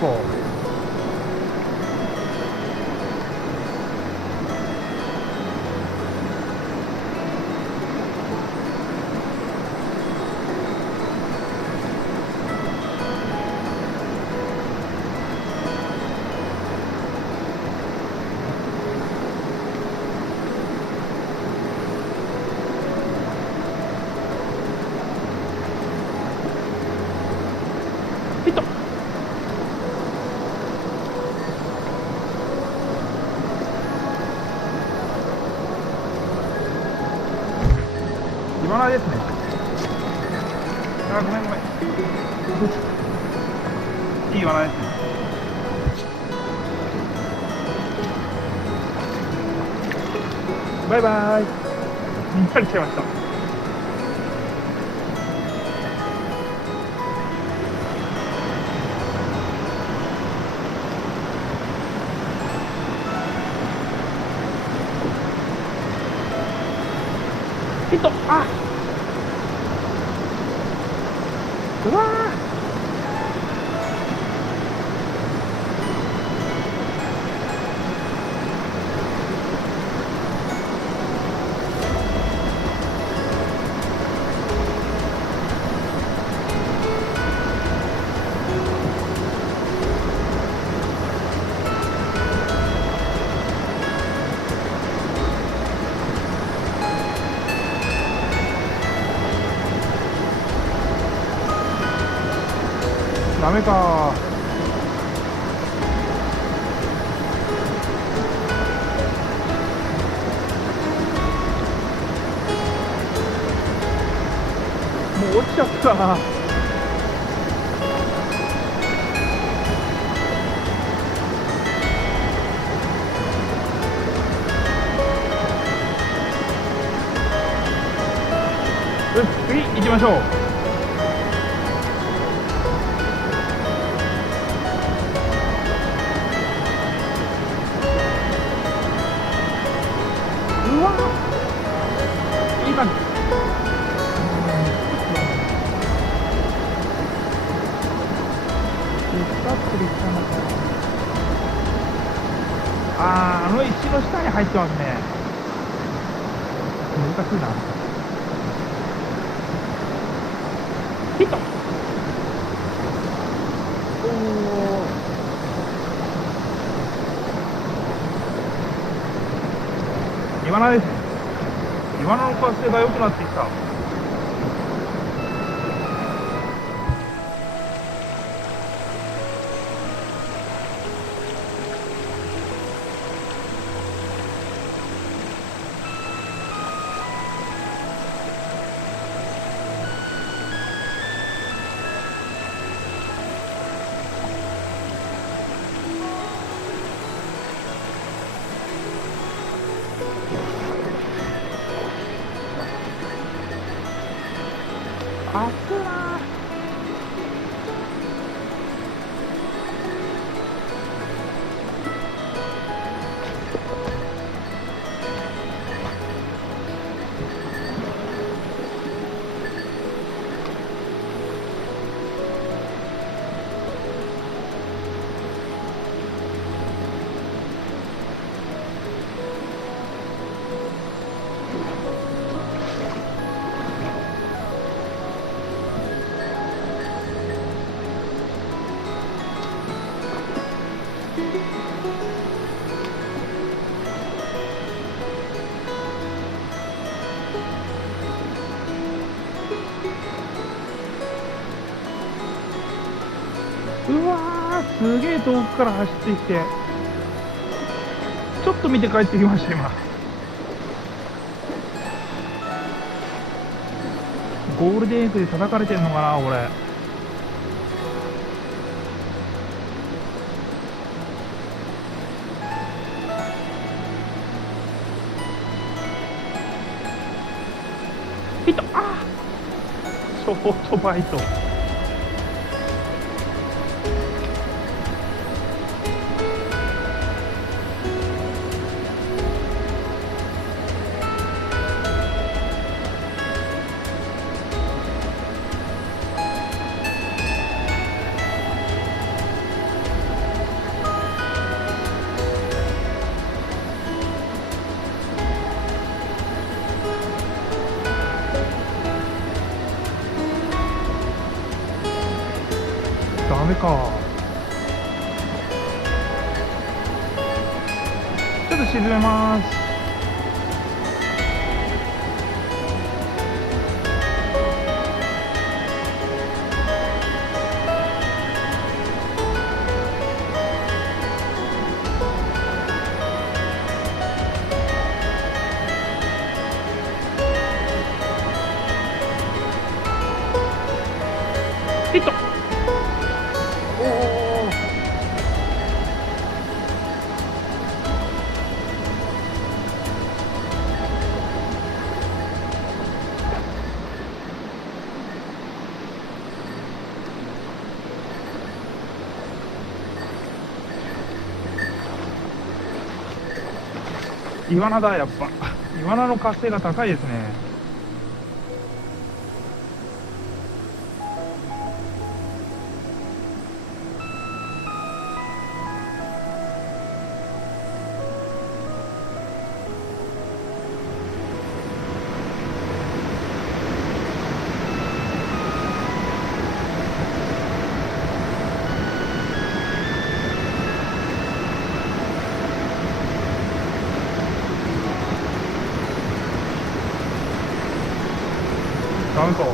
こう。ヒット。今のですね。あ、ごめんごめん。いい罠ですね。バイバイ。見られちゃいました。ヒット。あ、うわー。ダメか。もう落ちちゃったな。よし、次行きましょう。うわー、いい感じ。あの石の下に入ってますね。難しいな。ヒット。おお。イワナですね。イワナの活性が良くなってきた。熱いな。うわー、すげえ遠くから走ってきて、ちょっと見て帰ってきました今。ゴールデンウィークで叩かれてんのかなこれ。ヒット。あー、ショートバイト。メか。ちょっと沈めます。ヒット。おお。イワナだ、やっぱ。イワナの活性が高いですね。ダメか。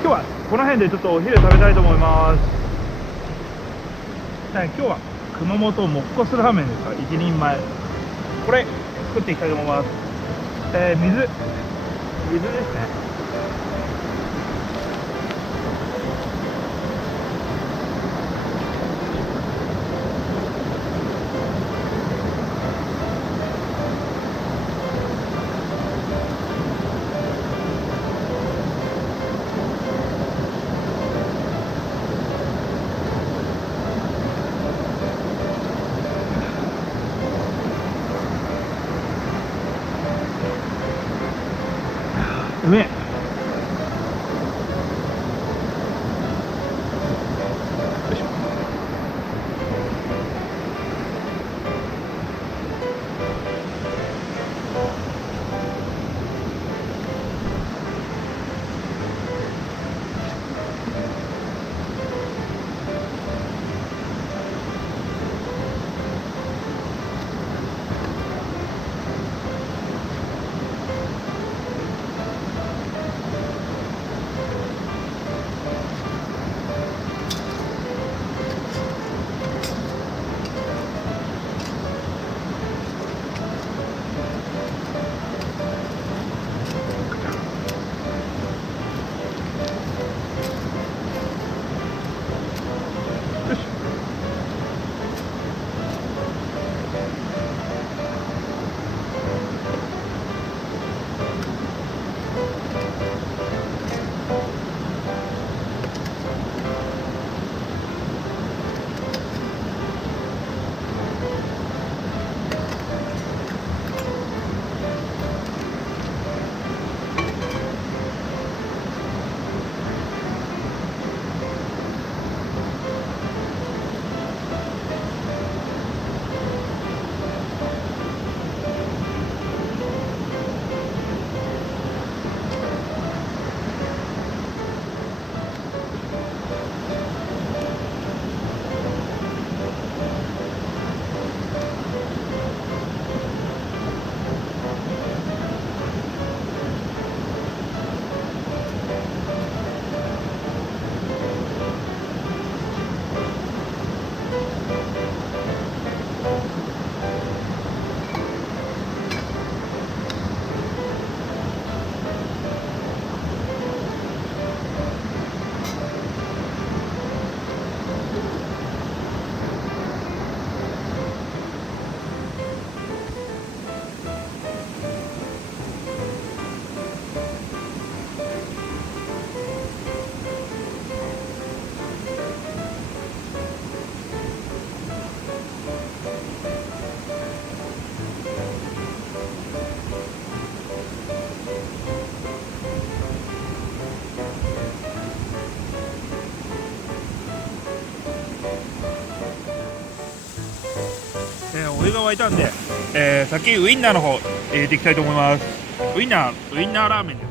今日はこの辺でちょっとお昼食べたいと思います。今日は熊本もっこすラーメンですか、1人前。これ作っていきたいと思います。水ですね。うめえ。よいしょ。湯が沸いたんで、先ウインナーの方入れていきたいと思います。ウインナーラーメンです。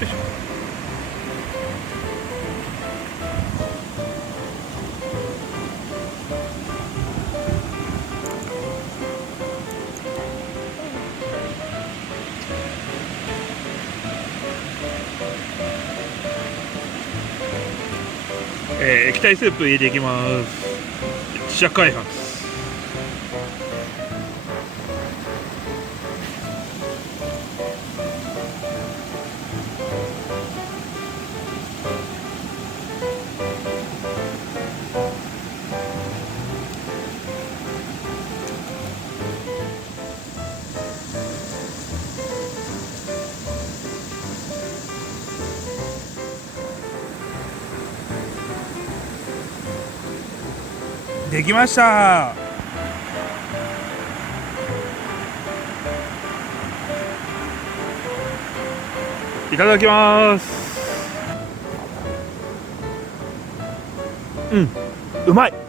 よいしょ。液体スープ入れていきます。自社開発。できました。いただきます。うん、うまい。